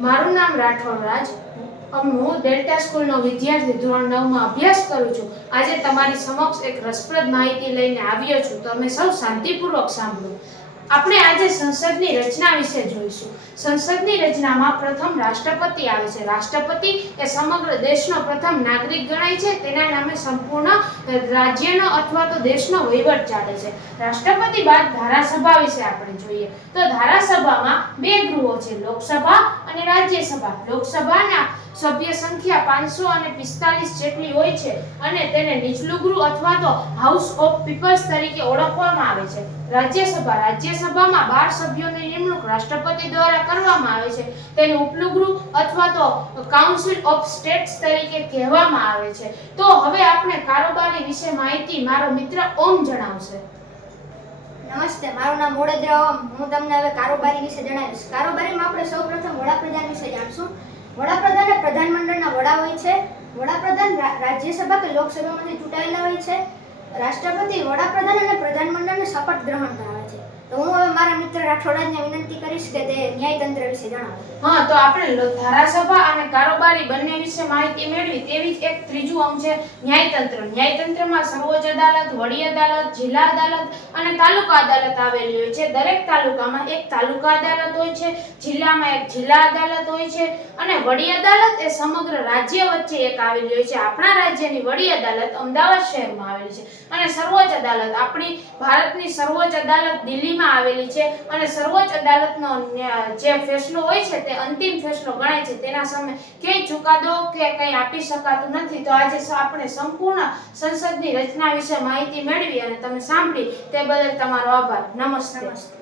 મારું નામ રાઠોડ રાજ. હું ડેલ્ટા સ્કૂલનો વિદ્યાર્થી ધોરણ 9 માં અભ્યાસ કરું છું. આજે તમારી સમક્ષ એક રસપ્રદ માહિતી લઈને આવ્યો છું. તમે સૌ શાંતિપૂર્વક સાંભળો. આપણે આજે સંસદની રચના વિશે જોઈશું. સંસદની રચનામાં પ્રથમ રાષ્ટ્રપતિ આવે છે. રાષ્ટ્રપતિ એ સમગ્ર દેશનો પ્રથમ નાગરિક ગણાય છે. તેના નામે સંપૂર્ણ રાજ્યનો અથવા તો દેશનો વહીવટ ચાલે છે. રાષ્ટ્રપતિ બાદ ધારાસભા વિશે આપણે જોઈએ તો ધારાસભામાં બે ગૃહો છે, લોકસભા અને રાજ્યસભા. લોકસભાના સભ્ય સંખ્યા 545 જેટલી હોય છે અને તેને નીચલું ગૃહ અથવા તો હાઉસ ઓફ પીપલ્સ તરીકે ઓળખવામાં આવે છે. રાજ્યસભામાં 12 સભ્યોની નિમણૂક રાષ્ટ્રપતિ દ્વારા કરવામાં આવે છે. તેને ઉપલું ગૃહ અથવા તો કાઉન્સિલ ઓફ સ્ટેટ્સ તરીકે કહેવામાં આવે છે. તો હવે આપણે કારોબારી વિશે માહિતી મારો મિત્ર ઓમ જણાવશે. નમસ્તે, મારું નામ મોડેદરા ઓમ. હું તમને હવે કારોબારી વિશે જણાવીશ. કારોબારીમાં આપણે સૌપ્રથમ વડાપ્રધાન વિશે જાણશું. વડાપ્રધાન એ પ્રધાનમંડળના વડા હોય છે. વડાપ્રધાન રાજ્યસભા કે લોકસભામાંથી ચૂંટાયેલા હોય છે. રાષ્ટ્રપતિ વડાપ્રધાન અને પ્રધાનમંડળને શપથ ગ્રહણ કરાવે છે. તો હું હવે મારા મિત્ર રાઠોડને વિનંતી કરીશ કે તે ન્યાયતંત્ર વિશે જણાવે. હા, તો આપણે ધારાસભા અને કારોબારી બંને વિશે માહિતી મેળવી તેવી જ એક ત્રીજું અંગ છે ન્યાયતંત્ર. ન્યાયતંત્રમાં સર્વોચ્ચ અદાલત, વડી અદાલત, જિલ્લા અદાલત અને તાલુકા અદાલત આવેલી હોય છે. દરેક તાલુકામાં એક તાલુકા અદાલત હોય છે, જિલ્લામાં એક જિલ્લા અદાલત હોય છે અને વડી અદાલત એ સમગ્ર રાજ્ય વચ્ચે એક આવેલી હોય છે. આપણા રાજ્યની વડી અદાલત અમદાવાદ શહેરમાં આવેલી છે અને સર્વોચ્ચ અદાલત આપણી ભારતની સર્વોચ્ચ અદાલત દિલ્હીમાં આવેલી છે અને સર્વોચ્ચ અદાલતનો જે ફેસલો હોય છે તે અંતિમ ફેસલો ગણાય છે. તેના સામે ક્યાંય ચુકાદો કે કંઈ આપી શકાતું નથી. તો આજે આપણે સંપૂર્ણ સંસદની રચના વિશે માહિતી મેળવી અને તમે સાંભળી તે બદલ તમારો આભાર. નમસ્તે.